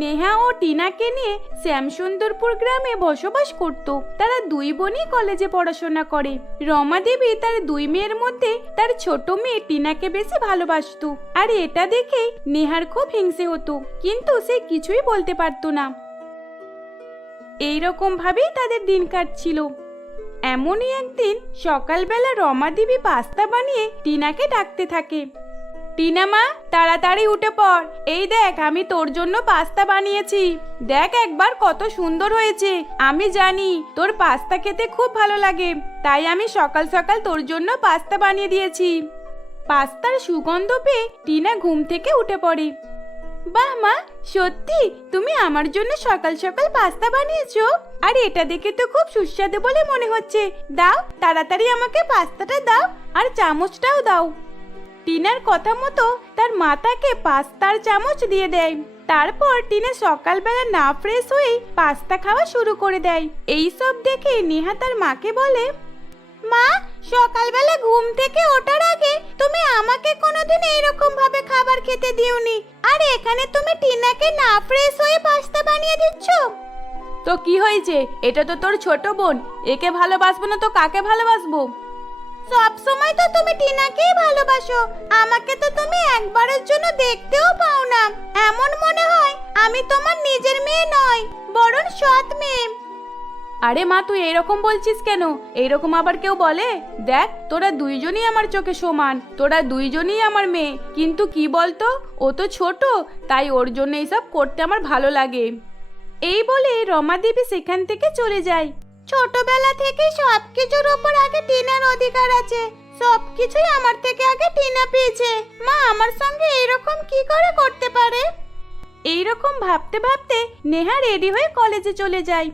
নেহা ও টিনাকে নিয়ে শ্যামসুন্দরপুর গ্রামে বসবাস করত। তারা দুই বোনই কলেজে পড়াশোনা করে। রমা দেবী তার দুই মেয়ের মধ্যে তার ছোট মেয়ে টিনাকে বেশি ভালোবাসতো। আর এটা দেখে নেহার খুব হিংসে হতো, কিন্তু সে কিছুই বলতে পারতো না। এই রকম ভাবেই তাদের দিন কাটছিল। এমনই একদিন সকালবেলা রমা দেবী পাস্তা বানিয়ে টিনাকে ডাকতে থাকে। টিনা মা, তাড়াতাড়ি উঠে পড়। এই দেখ, আমি তোর জন্য পাস্তা বানিয়েছি। দেখ একবার কত সুন্দর হয়েছে। আমি জানি, তোর পাস্তা খেতে খুব ভালো লাগে। তাই আমি সকাল সকাল তোর জন্য পাস্তা বানিয়ে দিয়েছি। পাস্তার সুগন্ধ পেয়ে টিনা ঘুম থেকে উঠে পড়ে। বাহ মা, সত্যি? তুমি আমার জন্য সকাল সকাল পাস্তা বানিয়েছো? আর এটা দেখে তো খুব সুস্বাদু বলে মনে হচ্ছে। দাও, তাড়াতাড়ি আমাকে পাস্তাটা দাও, আর চামচটাও দাও। টিনার কথা মতো তার মাতাকে পাস্তার চামচ দিয়ে দেয়। তারপর টিনা সকালবেলা না ফ্রেশ হয়েই পাস্তা খাওয়া শুরু করে দেয়। এই সব দেখে নেহা তার মাকে বলে, মা, সকালবেলা ঘুম থেকে ওঠার আগে তুমি আমাকে কোনোদিন এইরকম ভাবে খাবার খেতে দিওনি। আর এখানে তুমি টিনাকে না ফ্রেশ হয়ে পাস্তা বানিয়ে দিচ্ছ? তো কি হয়েছে? এটা তো তোর ছোট বোন। একে ভালোবাসবো না তো কাকে ভালোবাসবো? সব সময় তো তুমি টিনাকেই ভালোবাসো। আমাকে তো তুমি একবারের জন্য দেখতেও পাও না। এমন মনে হয় আমি তোমার নিজের মেয়ে নয় বরং সৎ মেয়ে। আরে মা, তুই এরকম বলছিস কেন? এইরকম আবার কেউ বলে? দেখ, তোরা দুইজনই আমার চোখে সমান, তোরা দুইজনই আমার মেয়ে। কিন্তু কি বলতো? ও তো ছোট, তাই ওর জন্য এইসব করতে আমার ভালো লাগে। এই বলে রমা দেবী সেখান থেকে চলে যায়। ছোটবেলা থেকে সব কিছুর ওপর আগে টিনার অধিকার আছে। সব কিছুই আমার থেকে আগে টিনা পেয়েছে। মা, আমার সঙ্গে এরকম কি করে করতে পারে? এইরকম ভাবতে ভাবতে নেহা রেডি হয়ে কলেজে চলে যায়।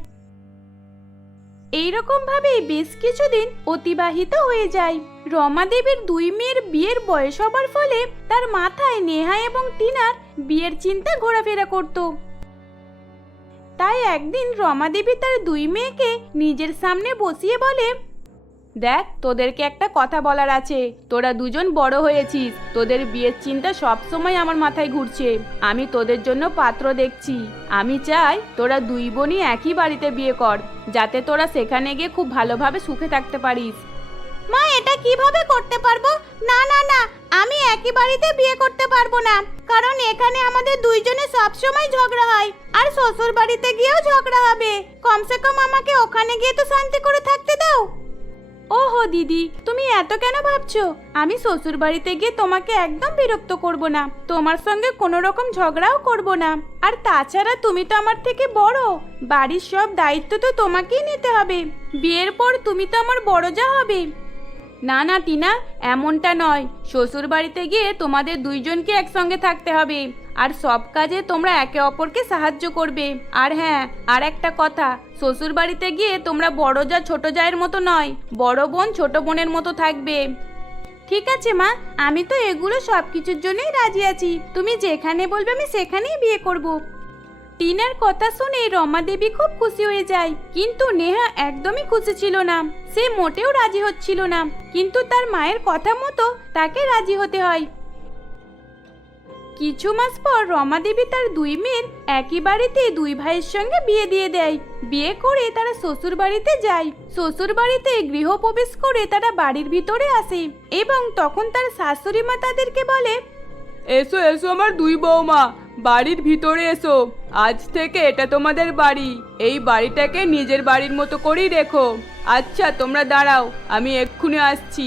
এইরকম ভাবে বেশ কিছুদিন অতিবাহিত হয়ে যায়। রমা দেবীর দুই মেয়ের বিয়ের বয়স হবার ফলে তার মাথায় নেহা এবং টিনার বিয়ের চিন্তা ঘোরাফেরা করত। তাই একদিন রমা দেবী তার দুই মেয়েকে নিজের সামনে বসিয়ে বলে, দেখ, তোদেরকে একটা কথা বলার আছে। তোরা দুজন বড় হয়েছিস। তোদের বিয়ের চিন্তা সব সময় আমার মাথায় ঘুরছে। আমি তোদের জন্য পাত্র দেখছি। আমি চাই তোরা দুই বোনই একই বাড়িতে বিয়ে কর, যাতে তোরা সেখানে গিয়ে খুব ভালোভাবে সুখে থাকতে পারিস। মা, এটা কীভাবে করতে পারব? না না না, আমি একই বাড়িতে বিয়ে করতে পারব না। কারণ এখানে আমাদের দুইজনে সব সময় ঝগড়া হয়, আর শ্বশুর বাড়িতে গিয়েও ঝগড়া হবে। কমসে কম আমাকে ওখানে গিয়ে তো শান্তি করে থাকতে দাও। ওহো, দিদি, তুমি এত কেন ভাবছ? আমি শ্বশুর বাড়িতে গিয়ে তোমাকে একদম বিরক্ত করব না। তোমার সঙ্গে কোনো রকম ঝগড়াও করব না। আর তাছাড়া তুমি তো আমার থেকে বড়। বাড়ির সব দায়িত্ব তো তোমাকেই নিতে হবে। বিয়ের পর তুমি তো আমার বড় যা হবে। না না, টিনা, এমনটা নয়। শ্বশুর বাড়িতে গিয়ে তোমাদের দুইজনকে একসঙ্গে থাকতে হবে। আর সব কাজে তোমরা একে অপরকে সাহায্য করবে। আর হ্যাঁ আর একটা কথা শ্বশুর বাড়িতে গিয়ে তোমরা বড় যা ছোট জায়ের মতো নয়, বড় বোন ছোট বোনের মতো থাকবে। ঠিক আছে, মা, আমি তো এগুলো সব কিছুর জন্যই রাজি আছি। তুমি যেখানে বলবে আমি সেখানেই বিয়ে করব। টিনার কথা শুনে রমা দেবী খুব খুশি হয়ে যায়। কিন্তু নেহা একদমই খুশি ছিল না। সে মোটেও রাজি হচ্ছিল না। কিন্তু তার মায়ের কথা মতো তাকে রাজি হতে হয়। কিছু মাস পর রমা দেবী তার দুই মেয়ের একই বাড়িতে দুই ভাইয়ের সঙ্গে বিয়ে দিয়ে দেয়। বিয়ে করে তারা শ্বশুর বাড়িতে যায়। শ্বশুর বাড়িতে গৃহপ্রবেশ করে তারা বাড়ির ভিতরে আসে এবং তখন তার শাশুড়ি মা তাদেরকে বলে, এসো এসো আমার দুই বৌমা বাড়ির ভিতরে এসো। আজ থেকে এটা তোমাদের বাড়ি। এই বাড়িটাকে নিজের বাড়ির মতো করেই রেখো। আচ্ছা তোমরা দাঁড়াও আমি এক্ষুনি আসছি।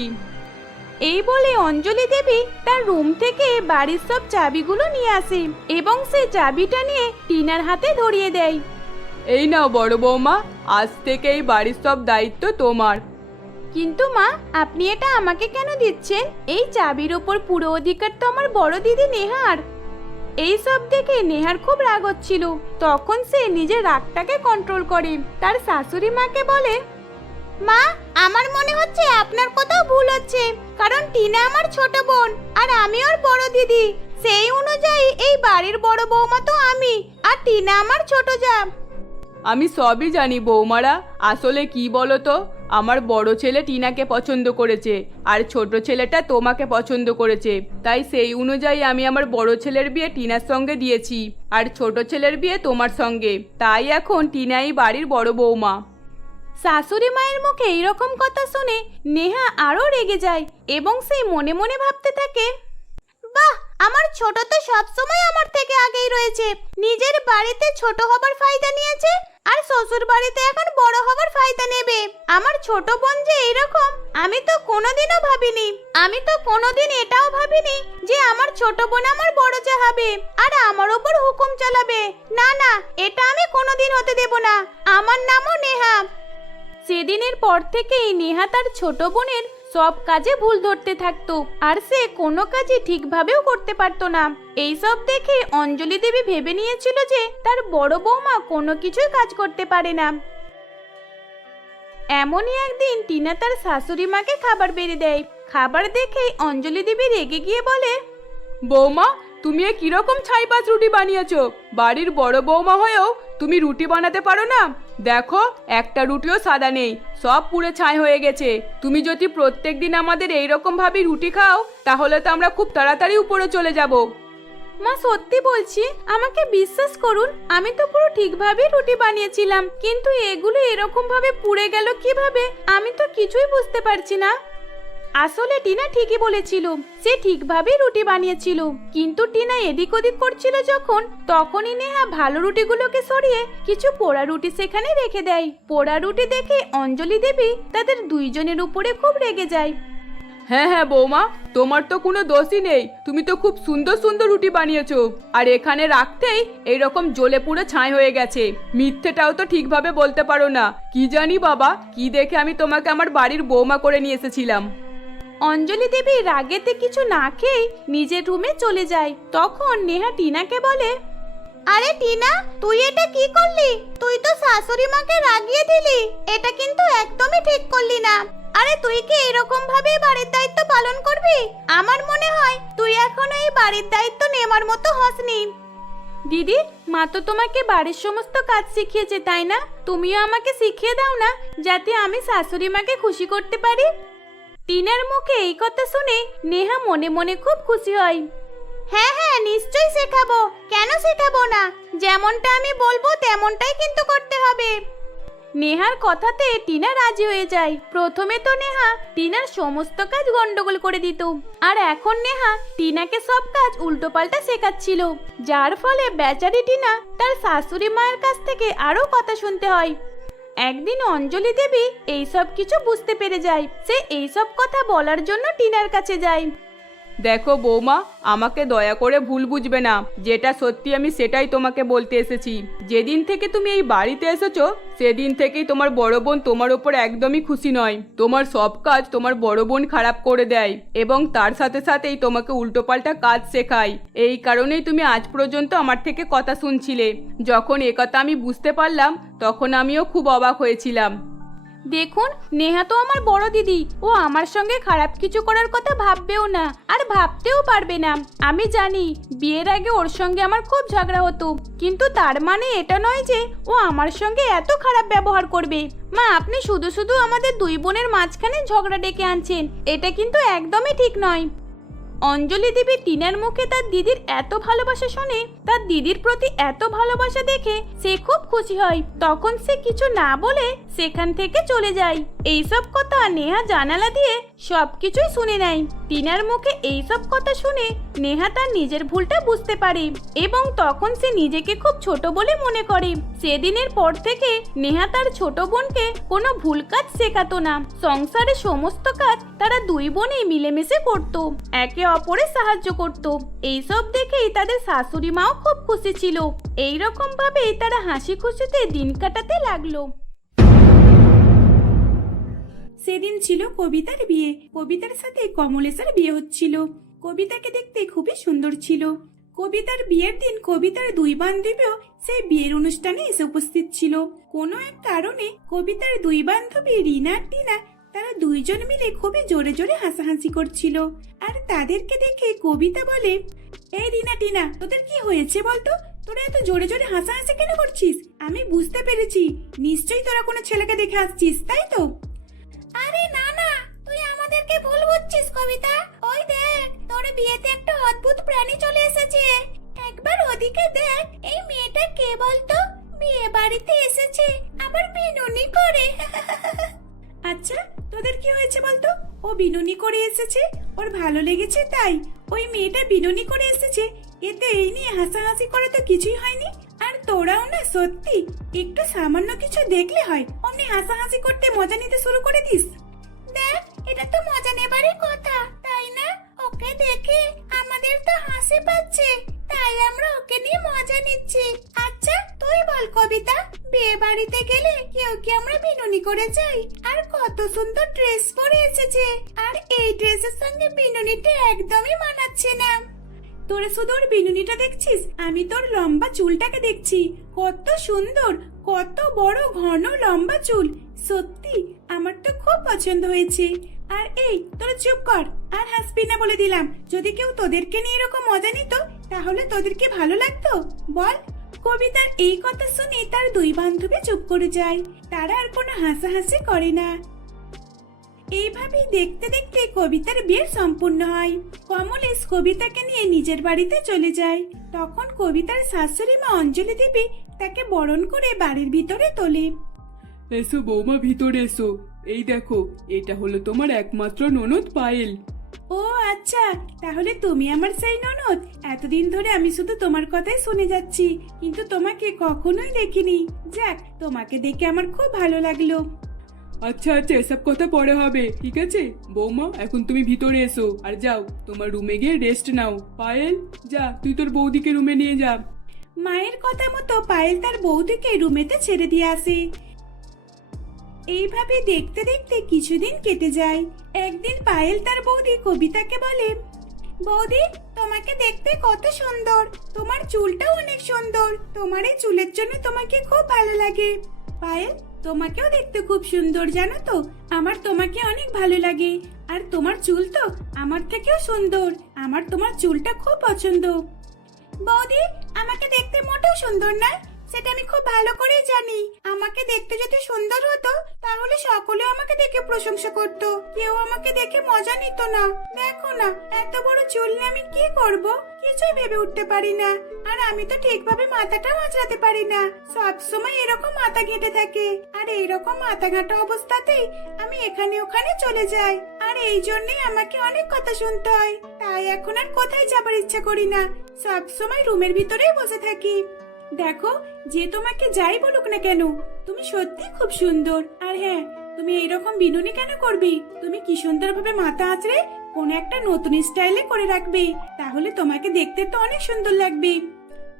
এই বলে অঞ্জলি দেবী তার রুম থেকে বাড়ির সব চাবিগুলো নিয়ে আসে এবং সে চাবিটা নিয়ে টিনার হাতে ধরিয়ে দেয়। এই নাও বড় বৌমা আজ থেকে এই বাড়ির সব দায়িত্ব তোমার। কিন্তু মা আপনি এটা আমাকে কেন দিচ্ছেন? এই চাবির ওপর পুরো অধিকার তো আমার বড় দিদি নেহার। এই সব দেখে নেহার খুব রাগ হচ্ছিল। তখন সে নিজের রাগটাকে কন্ট্রোল করে। তার শাশুড়ি মাকে বলে, মা, আমার মনে হচ্ছে আপনার কোথাও ভুল হচ্ছে। কারণ টিনা আমার ছোট বোন, আর আমি ওর বড় দিদি। সেই অনুযায়ী এই বাড়ির বড় বৌমা তো আমি, আর টিনা আমার ছোট যা আমি সবই জানি বৌমারা, আসলে কি বলো তো আমার বড় ছেলে টিনাকে পছন্দ করেছে, আর ছোট ছেলেটা তোমাকে পছন্দ করেছে। তাই সেই অনুযায়ী আমি আমার বড় ছেলের বিয়ে টিনার সঙ্গে দিয়েছি, আর ছোট ছেলের বিয়ে তোমার সঙ্গে। তাই এখন টিনাই বাড়ির বড় বৌমা। শাশুড়ি মায়ের মুখে এইরকম কথা শুনে নেহা আরও রেগে যায় এবং সেই মনে মনে ভাবতে থাকে, বাহ আমার ছোট তো সবসময় আমার থেকে আগেই রয়েছে। নিজের বাড়িতে ছোট হবার ফায়দা নিয়েছে, আর শ্বশুর বাড়িতে এখন বড় হবার ফায়দা নেবে। আমার ছোট বোন যে এইরকম, আমি তো কোনোদিনও ভাবিনি। আমি তো কোনোদিন এটাও ভাবিনি যে আমার ছোট বোন আমার বড় যা হবে, আর আমার ওপর হুকুম চালাবে। না না, এটা আমি কোনোদিন হতে দেব না। আমার নামও নেহা। সেদিনের পর থেকেই নেহা তার ছোট বোনের সব কাজে ভুল ধরতে থাকতো, আর সে কোনো কাজই ঠিকভাবেও করতে পারতো না। এইসব দেখে অঞ্জলি দেবী ভেবে নিয়েছিল যে তার বড় বৌমা কোনো কিছুই কাজ করতে পারে না। এমনই একদিন টিনা তার শাশুড়ি মাকে খাবার বেড়ে দেয়। খাবার দেখে অঞ্জলি দেবী রেগে গিয়ে বলে, বৌমা, তুমি কীরকম ছাইপাঁচ রুটি বানিয়েছো? বাড়ির বড় বৌমা হয়েও তুমি রুটি বানাতে পারো না? দেখো, একটা রুটিও সাদা নেই, সব পুরো ছাই হয়ে গেছে। তুমি যদি প্রত্যেক দিন আমাদের এইরকম ভাবে রুটি খাও, তাহলে তো আমরা খুব তাড়াতাড়ি উপরে চলে যাব। মা, সত্যি বলছি, আমাকে বিশ্বাস করুন, আমি তো পুরো ঠিকভাবেই রুটি বানিয়েছিলাম, কিন্তু এগুলো এরকম ভাবে পুড়ে গেল কীভাবে? আমি তো কিছুই বুঝতে পারছি না। আসলে টিনা ঠিকই বলেছিল, সে ঠিকভাবেই রুটি বানিয়েছিল। কিন্তু টিনা এদিক ওদিক করছিল যখন, তখনই নেহা ভালো রুটিগুলোকে সরিয়ে কিছু পোড়া রুটি সেখানে রেখে দেয়। পোড়া রুটি দেখে অঞ্জলি দেবী তাদের দুইজনের উপরে খুব রেগে যায়। হ্যাঁ হ্যাঁ বৌমা, তোমার তো কোনো দোষই নেই। তুমি তো খুব সুন্দর সুন্দর রুটি বানিয়েছো। আর এখানে রাখতেই এইরকম জ্বলে পুরো ছাই হয়ে গেছে। মিথ্যেটাও তো ঠিকভাবে বলতে পারো না। কি জানি বাবা, কি দেখে আমি তোমাকে আমার বাড়ির বৌমা করে নিয়ে এসেছিলাম। অঞ্জলি দেবী রাগেতে কিছু না খেয়ে নিজের রুমে চলে যায়। তখন নেহা টিনাকে বলে আরে টিনা তুই এটা কি করলি? তুই তো শাশুড়ি মাকে রাগিয়ে দিলি। এটা কিন্তু একদমই ঠিক করলি না। আরে তুই কি এরকম ভাবে বাড়ির দায়িত্ব পালন করবি? আমার মনে হয় তুই এখনও এই বাড়ির দায়িত্ব নেওয়ার মতো হসনি। দিদি মা তো তোমাকে বাড়ির সমস্ত কাজ শিখিয়েছে তাই না? তুমিও আমাকে শিখিয়ে দাও না যাতে আমি শাশুড়ি মাকে খুশি করতে পারি? টিনার মুখে এই কথা শুনে নেহা মনে মনে খুব খুশি হয়। হ্যাঁ হ্যাঁ নিশ্চয়ই শেখাবো। কেন শেখাবো না? যেমনটা আমি বলব তেমনটাই কিন্তু করতে হবে। নেহার কথাতে টিনা রাজি হয়ে যায়। প্রথমে তো নেহা টিনার সমস্ত কাজ গন্ডগোল করে দিত। আর এখন নেহা টিনাকে সব কাজ উল্টোপাল্টা শেখাচ্ছিল। যার ফলে বেচারি টিনা তার শাশুড়ি মায়ের কাছ থেকে আরও কথা শুনতে হয়। একদিন অঞ্জলি দেবী এইসব কিছু বুঝতে পেরে যায়। সে এইসব কথা বলার জন্য টিনার কাছে যায়। দেখো বৌমা, আমাকে দয়া করে ভুল বুঝবে না। যেটা সত্যি আমি সেটাই তোমাকে বলতে এসেছি। যেদিন থেকে তুমি এই বাড়িতে এসেছ, সেদিন থেকেই তোমার বড় বোন তোমার ওপর একদমই খুশি নয়। তোমার সব কাজ তোমার বড় বোন খারাপ করে দেয় এবং তার সাথে সাথেই তোমাকে উল্টোপাল্টা কাজ শেখায়। এই কারণেই তুমি আজ পর্যন্ত আমার থেকে কথা শুনছিলে। যখন একথা আমি বুঝতে পারলাম, তখন আমিও খুব অবাক হয়েছিলাম। দেখুন, নেহা তো আমার বড় দিদি। ও আমার সঙ্গে খারাপ কিছু করার কথা ভাববেও না, আর ভাবতেও পারবে না। আমি জানি, বিয়ের আগে ওর সঙ্গে আমার খুব ঝগড়া হতো। কিন্তু তার মানে এটা নয় যে ও আমার সঙ্গে এত খারাপ ব্যবহার করবে। মা, আপনি শুধু শুধু আমাদের দুই বোনের মাঝখানে ঝগড়া ডেকে আনছেন। এটা কিন্তু একদমই ঠিক নয়। অঞ্জলি দেবী টিনার মুখে তার দিদির এত ভালোবাসা শুনে, তার দিদির প্রতি এত ভালোবাসা দেখে সে খুব খুশি হয়। তখন সে কিছু না বলে সেখান থেকে চলে যায়। এইসব কথা নেহা জানালা দিয়ে সবকিছুই শুনে নেয়। টিনার মুখে এইসব কথা শুনে নেহা তার নিজের ভুলটা বুঝতে পারে এবং তখন সে নিজেকে খুব ছোট বলে মনে করে। সেদিনের পর থেকে নেহা তার ছোট বোনকে কোনো ভুল কাজ শেখাতো না। সংসারে সমস্ত কাজ তারা দুই বোনেই মিলেমিশে করত। একে অপরের সাহায্য করত। এইসব দেখেই তাদের শাশুড়ি মাও খুব খুশি ছিল। এই রকম ভাবেই তারা হাসি খুশিতে দিন কাটাতে লাগল। সেদিন ছিল কবিতার বিয়ে। কবিতার সাথে কমলেশের বিয়ে হচ্ছিল। কবিতাকে দেখতে খুবই সুন্দর ছিল। কবিতার বিয়ের দিন কবিতার দুই বান্ধবীও সেই বিয়ের অনুষ্ঠানে এসে উপস্থিত ছিল। কোনো এক কারণে কবিতার দুই বান্ধবী রিনা টিনা তারা দুইজন মিলে খুবই জোরে জোরে হাসাহাসি করছিল। আর তাদেরকে দেখে কবিতা বলে, এই রিনা, টিনা, তোদের কি হয়েছে বলতো? তোরা এত জোরে জোরে হাসাহাসি কেন করছিস? আমি বুঝতে পেরেছি। নিশ্চয়ই তোরা কোনো ছেলেকে দেখে আসছিস তাই তো? আরে না না, তুই আমাদেরকে ভুল বুঝছিস, কবিতা। ওই দেখ, তোর বিয়েতে একটা অদ্ভুত প্রাণী চলে এসেছে। একবার ওদিকে দেখ, এই মেয়েটা কে বলতো? বিয়ে বাড়িতে এসেছে, আবার বিনুনি করে। আচ্ছা তোদের কি হয়েছে বলতো? ও বিনুনি করে এসেছে, ওর ভালো লেগেছে তাই। ওই মেয়েটা বিনুনি করে এসেছে, এতে এই নিয়ে হাসাহাসি করে তো কিছুই হয়নি। আর তোরাও না সত্যি, একটু সামান্য কিছু দেখলে হয়, অমনি হাসাহাসি করতে মজা নিতে শুরু করে দিস। দেখ, এটা তো মজা নেবারই কথা, তাই না? ওকে দেখে আমাদের তো হাসি পাচ্ছে, তাই আমরা ওকে নিয়ে মজা নিচ্ছি। আচ্ছা তুই বল কবিতা, বিয়ে বাড়িতে গেলে কেউ কি আমরা বিনুনি করে যাই? আর সুন্দর ড্রেস পরে এসেছে। আর এই ড্রেসের সঙ্গে বিনুনিটা একদমই মানাচ্ছে না। তোরা শুধু ওর বিনুনিটা দেখছিস? আমি তোর লম্বা চুলটাকে দেখছি। কত সুন্দর, কত বড়, ঘন, লম্বা চুল। সত্যি, আমার তো খুব পছন্দ হয়েছে। আর এই, তোরা চুপ কর। আর হাসবি না বলে দিলাম, যদি কেউ তোদেরকে নিয়ে এরকম মজা নিত, তাহলে তোদেরকে ভালো লাগতো। বল, কবিতার এই কথা শুনে তার দুই বান্ধবী চুপ করে যায়। তারা আর কোনো হাসাহাসি করে না। এইভাবেই দেখতে দেখতে কবিতার বিয়ে সম্পূর্ণ হয়। কমলেশ কবিতাকে নিয়ে নিজের বাড়িতে চলে যায়। তখন কবিতার শাশুড়ি মা অঞ্জলি দেবী তাকে বরণ করে বাড়ির ভিতরে তোলে। এসো বৌমা ভিতরে এসো। এই দেখো এটা হলো তোমার একমাত্র ননদ পায়েল। ও আচ্ছা তাহলে তুমি আমার সেই ননদ? এতদিন ধরে আমি শুধু তোমার কথাই শুনে যাচ্ছি কিন্তু তোমাকে কখনোই দেখিনি। যাক তোমাকে দেখে আমার খুব ভালো লাগল। আচ্ছা আচ্ছা এসব কথা পরে হবে, ঠিক আছে? বৌমা, এখন তুমি ভিতরে এসো, আর যাও, তোমার রুমে গিয়ে রেস্ট নাও। পায়েল, যা, তুই তোর বৌদিকে রুমে নিয়ে যা। মায়ের কথা মতো পায়েল তার বৌদিকে রুমেতে ছেড়ে দিয়ে আসে। এইভাবে দেখতে দেখতে কিছুদিন কেটে যায়। একদিন পায়েল তার বৌদি কবিতাকে বলে, বৌদি, তোমাকে দেখতে কত সুন্দর। তোমার চুলটাও অনেক সুন্দর। তোমার এই চুলের জন্য তোমাকে খুব ভালো লাগে। পায়েল তোমাকেও দেখতে খুব সুন্দর, জানো তো? আমার তোমাকে অনেক ভালো লাগে। আর তোমার চুল তো আমার থেকেও সুন্দর। আমার তোমার চুলটা খুব পছন্দ। বৌদি, আমাকে দেখতে মোটেও সুন্দর না সেটা আমি খুব ভালো করেই জানি। আমাকে দেখতে যদি সুন্দর হতো, তাহলে সকলে আমাকে দেখে প্রশংসা করত। কেউ আমাকে দেখে মজা নিত না। দেখো না, এত বড় চুল নিয়ে আমি কি করব? কিছুই ভেবে উঠতে পারি না। আর আমি তো ঠিকভাবে মাথাটাও আঁচড়াতে পারি না। সব সময় এরকম মাথা ঘেঁটে থাকে। আর এইরকম মাথা ঘাটা অবস্থাতেই আমি এখানে ওখানে চলে যাই। আর এই জন্যই আমাকে অনেক কথা শুনতে হয়। তাই এখন আর কোথায় যাবার ইচ্ছা করি না। সব সময় রুমের ভিতরেই বসে থাকি। দেখো, যে তোমাকে যাই বলুক না কেন, তুমি সত্যি খুব সুন্দর। আর হ্যাঁ তুমি এইরকম বিনুনি কেন করবি? তুমি কি সুন্দরভাবে মাথা আঁচড়ে কোন একটা নতুন স্টাইলে করে রাখবে? তাহলে তোমাকে দেখতে তো অনেক সুন্দর লাগবে।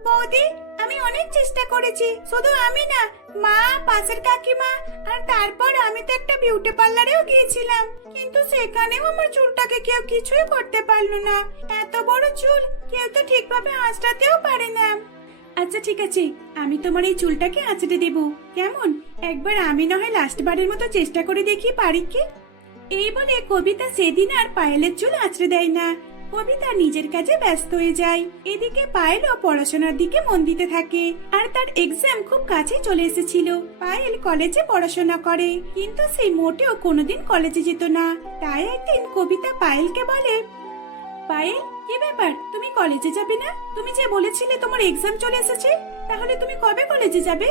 বৌদি, আমি অনেক চেষ্টা করেছি, শুধু আমি না, মা, পাশের কাকিমা, আর তারপর আমি তো একটা বিউটি পার্লারেও গিয়েছিলাম। কিন্তু সেখানেও আমার চুলটাকে কেউ কিছুই করতে পারল না। এত বড় চুল কেউ তো ঠিকভাবে আঁচড়াতেও পারে না। আচ্ছা ঠিক আছে। আমি তোমার এই চুলটাকে আঁচড়ে দেব। কেমন? একবার আমি না হয় লাস্ট বারের মতো চেষ্টা করে দেখি পারি কি এই বলে কবিতা সেদিন আর পায়েলের চুল আঁচড়ে দেয় না। কবিতা নিজের কাজে ব্যস্ত হয়ে যায়। এদিকে পায়েলও পড়াশোনার দিকে মন দিতে থাকে আর তার এক্সাম খুব কাছে চলে এসেছিল। পায়েল কলেজে পড়াশোনা করে, কিন্তু সেই মোটেও কোনোদিন কলেজে যেত না। তাই একদিন কবিতা পায়েলকে বলে, পায়েল কি ব্যাপার? তুমি কলেজে যাবে না? তুমি যে বলেছিলে তোমার এক্সাম চলে এসেছে, তাহলে তুমি কবে কলেজে যাবে?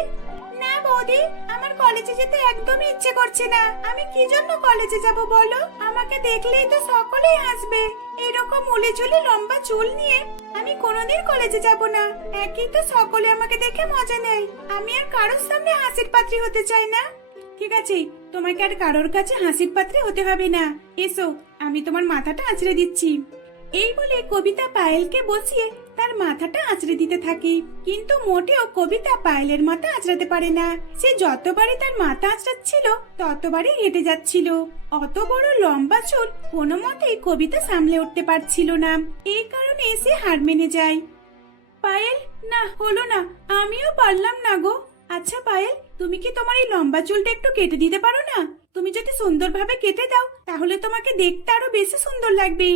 না বৌদি, আমার কলেজে যেতে একদমই ইচ্ছে করছে না। আমি কি জন্য কলেজে যাব বলো? আমাকে দেখলেই তো সকলেই হাসবে। এরকম মুলে চুলে লম্বা চুল নিয়ে আমি কোনোদিন কলেজে যাব না। একই তো সকলে আমাকে দেখে মজা নেয়। আমি আর কারোর সামনে হাসির পাত্রী হতে চাই না। ঠিক আছে, তোমাকে আর কারোর কাছে হাসির পাত্রে হতে হবে না। এসো, আমি তোমার মাথাটা আঁচড়ে দিচ্ছি। এই বলে কবিতা পায়েলকে বসিয়ে তার মাথাটা আঁচড়ে দিতে থাকে। কিন্তু মোটেও কবিতা পায়েলের মাথা আঁচড়াতে পারে না। সে যতবারই তার মাথা আঁচড়াচ্ছিল, ততবারই হেঁটে যাচ্ছিল। অত বড় লম্বা চুল কোনো মতেই কবিতা সামলে উঠতে পারছিল না। এই কারণে সে হার মেনে যায়। পায়েল, না, হলো না, আমিও পারলাম না গো। আচ্ছা পায়েল, তুমি কি তোমার এই লম্বা চুলটা একটু কেটে দিতে পারো না? তুমি যদি সুন্দরভাবে কেটে দাও, তাহলে তোমাকে দেখতে আরও বেশি সুন্দর লাগবে।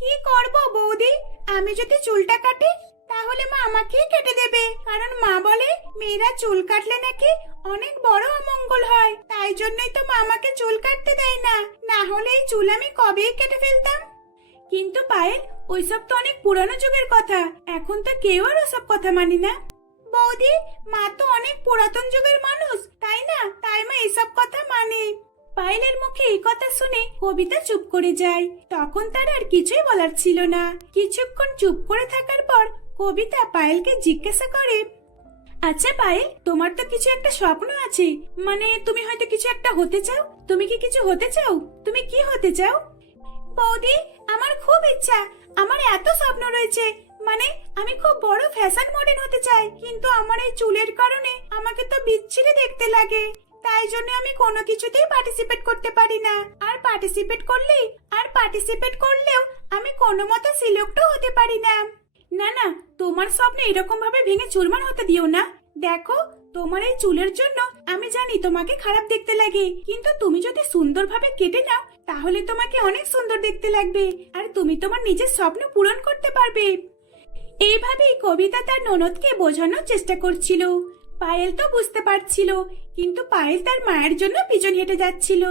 কি করব বৌদি? আমি যদি চুলটা কাটি, তাহলে মা আমাকেই কেটে দেবে। কারণ মা বলে, মেয়েরা চুল কাটলে নাকি অনেক বড় অমঙ্গল হয়। তাই জন্যই তো মা আমাকে চুল কাটতে দেয় না। না হলে এই চুল আমি কবেই কেটে ফেলতাম? কিন্তু পায়েল, ওইসব তো অনেক পুরানো যুগের কথা। এখন তো কেউ আর ওসব কথা মানি না। বৌদি, মা তো অনেক পুরাতন যুগের মানুষ, তাই না? তাই মা এসব কথা মানে। পায়েলের মুখে এই কথা শুনে কবিতা চুপ করে যায়। তখন তার আর কিছুই বলার ছিল না। কিছুক্ষণ চুপ করে থাকার পর কবিতা পায়েলকে জিজ্ঞাসা করে আচ্ছা পায়েল, তোমার তো কিছু একটা স্বপ্ন আছে। মানে তুমি হয়তো কিছু একটা হতে চাও? তুমি কি কিছু হতে চাও? তুমি কি হতে চাও? বৌদি, আমার খুব ইচ্ছা। আমার এত স্বপ্ন রয়েছে। মানে আমি খুব বড় ফ্যাশন মডেল হতে চাই। কিন্তু আমার এই চুলের কারণে আমাকে তো বিচ্ছিরি দেখতে লাগে। তাই জন্য আমি কোনো কিছুতেই পার্টিসিপেট করতে পারি না। আর পার্টিসিপেট করলেই, আর পার্টিসিপেট করলেও আমি কোনো মতো সিলেক্টও হতে পারি না। না না, তোমার স্বপ্ন এরকম ভাবে ভেঙে চুরমার হতে দিও না। দেখো, তোমার এই চুলের জন্য আমি জানি তোমাকে খারাপ দেখতে লাগে। কিন্তু তুমি যদি সুন্দরভাবে কেটে নাও, তাহলে তোমাকে অনেক সুন্দর দেখতে লাগবে। আর তুমি তোমার নিজের স্বপ্ন পূরণ করতে পারবে। এইভাবেই কবিতা তার ননদকে বোঝানোর চেষ্টা করছিল। পায়েল তো বুঝতে পারছিল, কিন্তু পায়েল তার মায়ের জন্য পিছন হেঁটে যাচ্ছিল।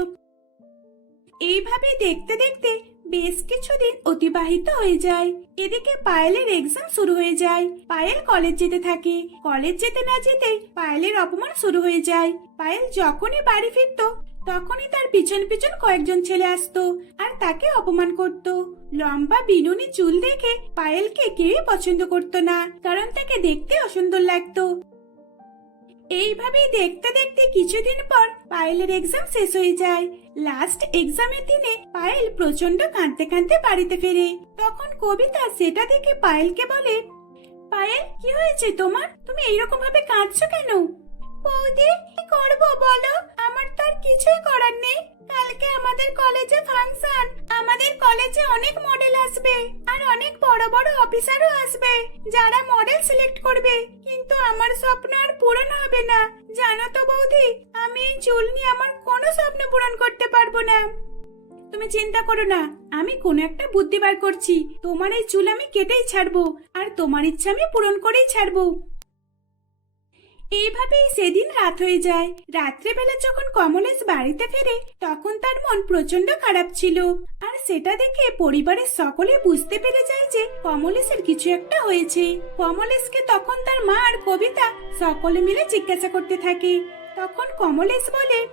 এইভাবে দেখতে দেখতে বেশ কিছুদিন অতিবাহিত হয়ে যায়। এদিকে পায়েলের এক্সাম শুরু হয়ে যায়। পায়েল কলেজ যেতে থাকে। কলেজ যেতে না যেতে পায়েলের অপমান শুরু হয়ে যায়। পায়েল যখনই বাড়ি ফিরতো, তখনই তার পিছন পিছন কয়েকজন ছেলে আসতো আর তাকে অপমান করত। লম্বা বিনুনি চুল দেখে পায়েলকে কেউই পছন্দ করতো না, কারণ তাকে দেখতে অসুন্দর লাগতো। এইভাবেই দেখতে দেখতে কিছুদিন পর পায়েলের এক্সাম শেষ হয়ে যায়। লাস্ট এক্সামের দিনে পায়েল প্রচণ্ড কাঁদতে কাঁদতে বাড়িতে ফেরে। তখন কবিতা সেটা দেখে পায়েলকে বলে, পায়েল, কি হয়েছে তোমার? তুমি এইরকম ভাবে কাঁদছো কেন? বৌদি, কি করব বলো? আমার তো আর কিছুই করার নেই। কালকে আমাদের কলেজে ফাংশন আমাদের কলেজে অনেক মডেল আসবে আর অনেক বড় বড় অফিসারও আসবে যারা মডেল সিলেক্ট করবে। কিন্তু আমার স্বপ্ন আর পূরণ হবে না। জানো তো বৌদি, আমি এই চুল নিয়ে আমার কোনো স্বপ্ন পূরণ করতে পারব না। তুমি চিন্তা করো না, আমি কোনো একটা বুদ্ধি বার করছি। তোমার এই চুল আমি কেটেই ছাড়বো, আর তোমার ইচ্ছা আমি পূরণ করেই ছাড়বো। এইভাবেই সেদিন রাত হয়ে যায়। রাত্রেবেলা যখন কমলেশ বাড়িতে ফেরে, তখন তার মন প্রচণ্ড খারাপ ছিল। আর সেটা দেখে পরিবারের সকলে বুঝতে পেরে যায় যে কমলেশের কিছু একটা হয়েছে। কমলেশকে তখন তার মা আর কবিতা সকলে মিলে জিজ্ঞাসা করতে থাকে। তখন কমলেশ বলে,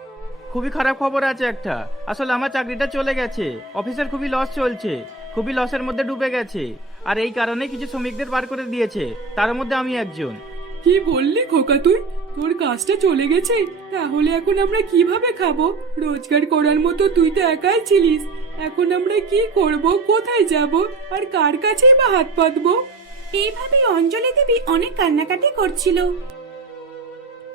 খুবই খারাপ খবর আছে একটা। আসলে আমার চাকরিটা চলে গেছে। অফিসের খুবই লস চলছে। খুবই লসের মধ্যে ডুবে গেছে। আর এই কারণে কিছু শ্রমিকদের বার করে দিয়েছে। তার মধ্যে আমি একজন। কি বললি খোকা তুই? তোর কাজটা চলে গেছে। তাহলে এখন আমরা কীভাবে খাব? রোজগার করার মতো তুই তো একাই ছিলিস। এখন আমরা কি করব? কোথায় যাব? আর কার কাছেই বা হাত পাতবো? এইভাবে অঞ্জলি দেবী অনেক কান্নাকাটি করছিল।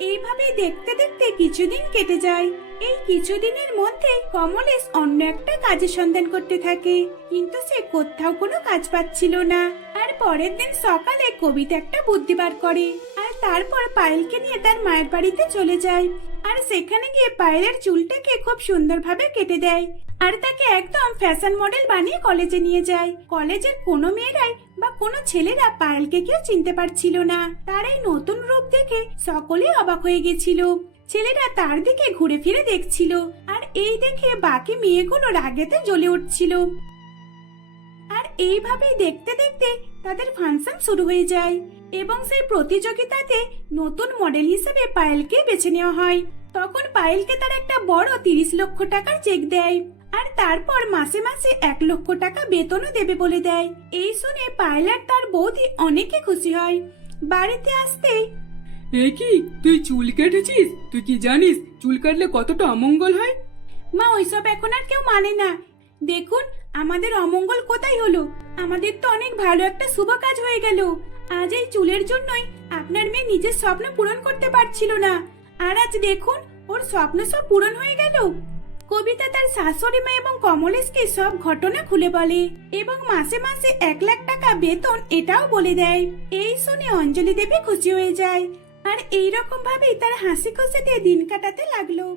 এইভাবে দেখতে দেখতে কিছুদিন কেটে যায়। এই কিছুদিনের মধ্যে কমলেশ অন্য একটা কাজের সন্ধান করতে থাকে। কিন্তু সে কোথাও কোনো কাজ পাচ্ছিল না। আর পরের দিন সকালে কবিতা একটা বুদ্ধি বার করে। তারপর পায়েলকে নিয়ে তার মায়ের বাড়িতে চলে যায়। আর সেখানে গিয়ে পায়েলের চুলটাকে খুব সুন্দরভাবে কেটে দেয়। আর তাকে একদম ফ্যাশন মডেল বানিয়ে কলেজে নিয়ে যায়। কলেজের কোনো মেয়েরাই বা কোনো ছেলেরা পায়েলকে কেউ চিনতে পারছিল না। তার এই নতুন রূপ দেখে সকলেই অবাক হয়ে গেছিল। ছেলেরা তার দিকে ঘুরে ফিরে দেখছিল। আর এই দেখে বাকি মেয়েগুলো রাগেতে জ্বলে উঠছিল। এইভাবেই দেখতে দেখতে তাদের ফাংশন শুরু হয়ে যায় এবং সেই প্রতিযোগিতাতে নতুন মডেল হিসেবে পায়েলকে বেছে নেওয়া হয়। তখন পায়েলকে তার একটা বড় তিরিশ লক্ষ টাকার চেক দেয় আর তারপর মাসে মাসে এক লক্ষ টাকা বেতনও দেবে বলে দেয়। এই শুনে পায়েল আর তার বৌদি অনেকে খুশি হয়। বাড়িতে আসতেই এ কি তুই চুল কেটেছিস? তুই কি জানিস চুল কাটলে কতটা অমঙ্গল হয়? মা ওইসব এখন আর কেউ মানে না। দেখুন আমাদের অমঙ্গল কোথায় হলো? আমাদের তো অনেক ভালো একটা শুভ কাজ হয়ে গেল। আজ এই চুলের জন্যই আপনার মেয়ে নিজের স্বপ্ন পূরণ করতে পারছিল না। আর আজ দেখুন, ওর স্বপ্ন সব পূরণ হয়ে গেল। কবিতা তার শাশুড়ি মা এবং কমলেশকে সব ঘটনা খুলে বলে এবং মাসে মাসে এক লাখ টাকা বেতন এটাও বলে দেয়। এই শুনে অঞ্জলি দেবী খুশি হয়ে যায়। আর এই রকম ভাবেই তার হাসি খুশিতে দিন কাটাতে লাগল।